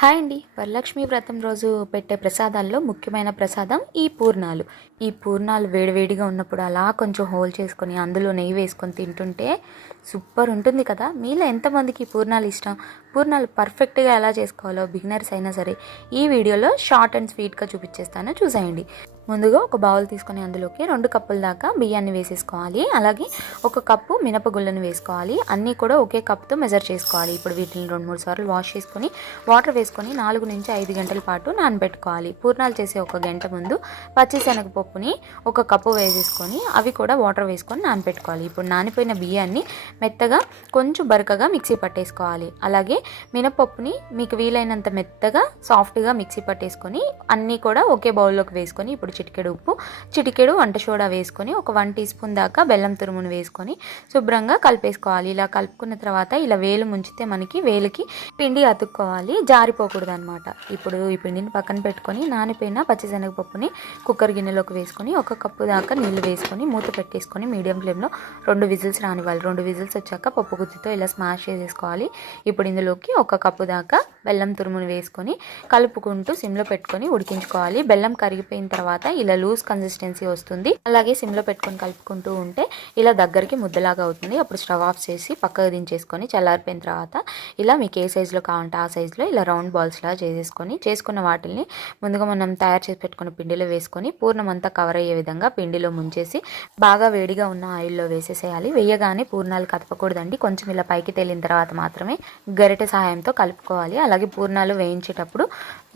Hi అండి. వరలక్ష్మి వ్రతం రోజు పెట్టే ప్రసాదాల్లో ముఖ్యమైన ప్రసాదం ఈ పూర్ణాలు. ఈ పూర్ణాలు వేడివేడిగా ఉన్నప్పుడు అలా కొంచెం హోల్ చేసుకొని అందులో నెయ్యి వేసుకొని తింటుంటే సూపర్ ఉంటుంది కదా. మీలో ఎంతమందికి ఈ పూర్ణాలు ఇష్టం? పూర్ణాలు పర్ఫెక్ట్గా ఎలా చేసుకోవాలో బిగినర్స్ అయినా సరే ఈ వీడియోలో షార్ట్ అండ్ స్వీట్గా చూపించేస్తాను, చూసేయండి. ముందుగా ఒక బౌల్ తీసుకొని అందులోకి 2 కప్పుల దాకా బియ్యాన్ని వేసేసుకోవాలి. అలాగే 1 కప్పు మినపగుళ్ళను వేసుకోవాలి. అన్నీ కూడా ఒకే కప్తో మెజర్ చేసుకోవాలి. ఇప్పుడు వీటిని 2-3 సార్లు వాష్ చేసుకొని వాటర్ వేసుకొని 4 నుంచి 5 గంటల పాటు నానబెట్టుకోవాలి. పూర్ణాలు చేసే 1 గంట ముందు పచ్చిశనగపప్పుని 1 కప్పు వేసేసుకొని అవి కూడా వాటర్ వేసుకొని నానబెట్టుకోవాలి. ఇప్పుడు నానిపోయిన బియ్యాన్ని మెత్తగా కొంచెం బరకగా మిక్సీ పట్టేసుకోవాలి. అలాగే మినపప్పుని మీకు వీలైనంత మెత్తగా సాఫ్ట్గా మిక్సీ పట్టేసుకొని అన్నీ కూడా ఒకే బౌల్లోకి వేసుకొని ఇప్పుడు చిటికెడు ఉప్పు, చిటికెడు వంట సోడా వేసుకొని 1 టీ స్పూన్ దాకా బెల్లం తురుమును వేసుకొని శుభ్రంగా కలిపేసుకోవాలి. ఇలా కలుపుకున్న తర్వాత ఇలా వేలు ముంచితే మనకి వేలికి పిండి అతుక్కోవాలి, జారిపోకూడదు అనమాట. ఇప్పుడు ఈ పిండిని పక్కన పెట్టుకొని నానిపోయిన పచ్చిశనగపప్పుని కుక్కర్ గిన్నెలోకి వేసుకొని 1 కప్పు దాకా నీళ్లు వేసుకొని మూత పెట్టేసుకొని మీడియం ఫ్లేమ్లో 2 విజిల్స్ రానివ్వాలి. 2 విజిల్స్ వచ్చాక పప్పు గుత్తితో ఇలా స్మాష్ చేసేసుకోవాలి. ఇప్పుడు ఇందులోకి 1 కప్పు దాకా బెల్లం తురుమును వేసుకొని కలుపుకుంటూ సిమ్లో పెట్టుకొని ఉడికించుకోవాలి. బెల్లం కరిగిపోయిన తర్వాత ఇలా లూజ్ కన్సిస్టెన్సీ వస్తుంది. అలాగే సిమ్లో పెట్టుకొని కలుపుకుంటూ ఉంటే ఇలా దగ్గరికి ముద్దలాగా అవుతుంది. అప్పుడు స్టవ్ ఆఫ్ చేసి పక్కకు దించేసుకొని చల్లారిపోయిన తర్వాత ఇలా మీకు ఏ సైజులో కావాలంటే ఆ సైజులో ఇలా రౌండ్ బాల్స్ లాగా చేసుకున్న వాటిని ముందుగా మనం తయారు చేసి పెట్టుకున్న పిండిలో వేసుకొని పూర్ణం అంతా కవర్ అయ్యే విధంగా పిండిలో ముంచేసి బాగా వేడిగా ఉన్న ఆయిల్లో వేసేసేయాలి. వేయగానే పూర్ణాలు కదపకూడదండి. కొంచెం ఇలా పైకి తేలిన తర్వాత మాత్రమే గరిటె సహాయంతో కలుపుకోవాలి. అలాగే పూర్ణాలు వేయించేటప్పుడు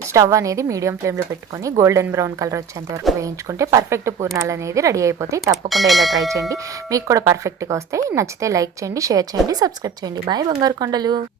స్టవ్ అనేది మీడియం ఫ్లేమ్లో పెట్టుకొని గోల్డెన్ బ్రౌన్ కలర్ వచ్చేంత వరకు వేయించుకుంటే పర్ఫెక్ట్ పూర్ణాలు అనేది రెడీ అయిపోతాయి. తప్పకుండా ఇలా ట్రై చేయండి. మీకు కూడా పర్ఫెక్ట్గా వస్తాయి. నచ్చితే లైక్ చేయండి, షేర్ చేయండి, సబ్స్క్రైబ్ చేయండి. బాయ్ బంగారు కొండలు.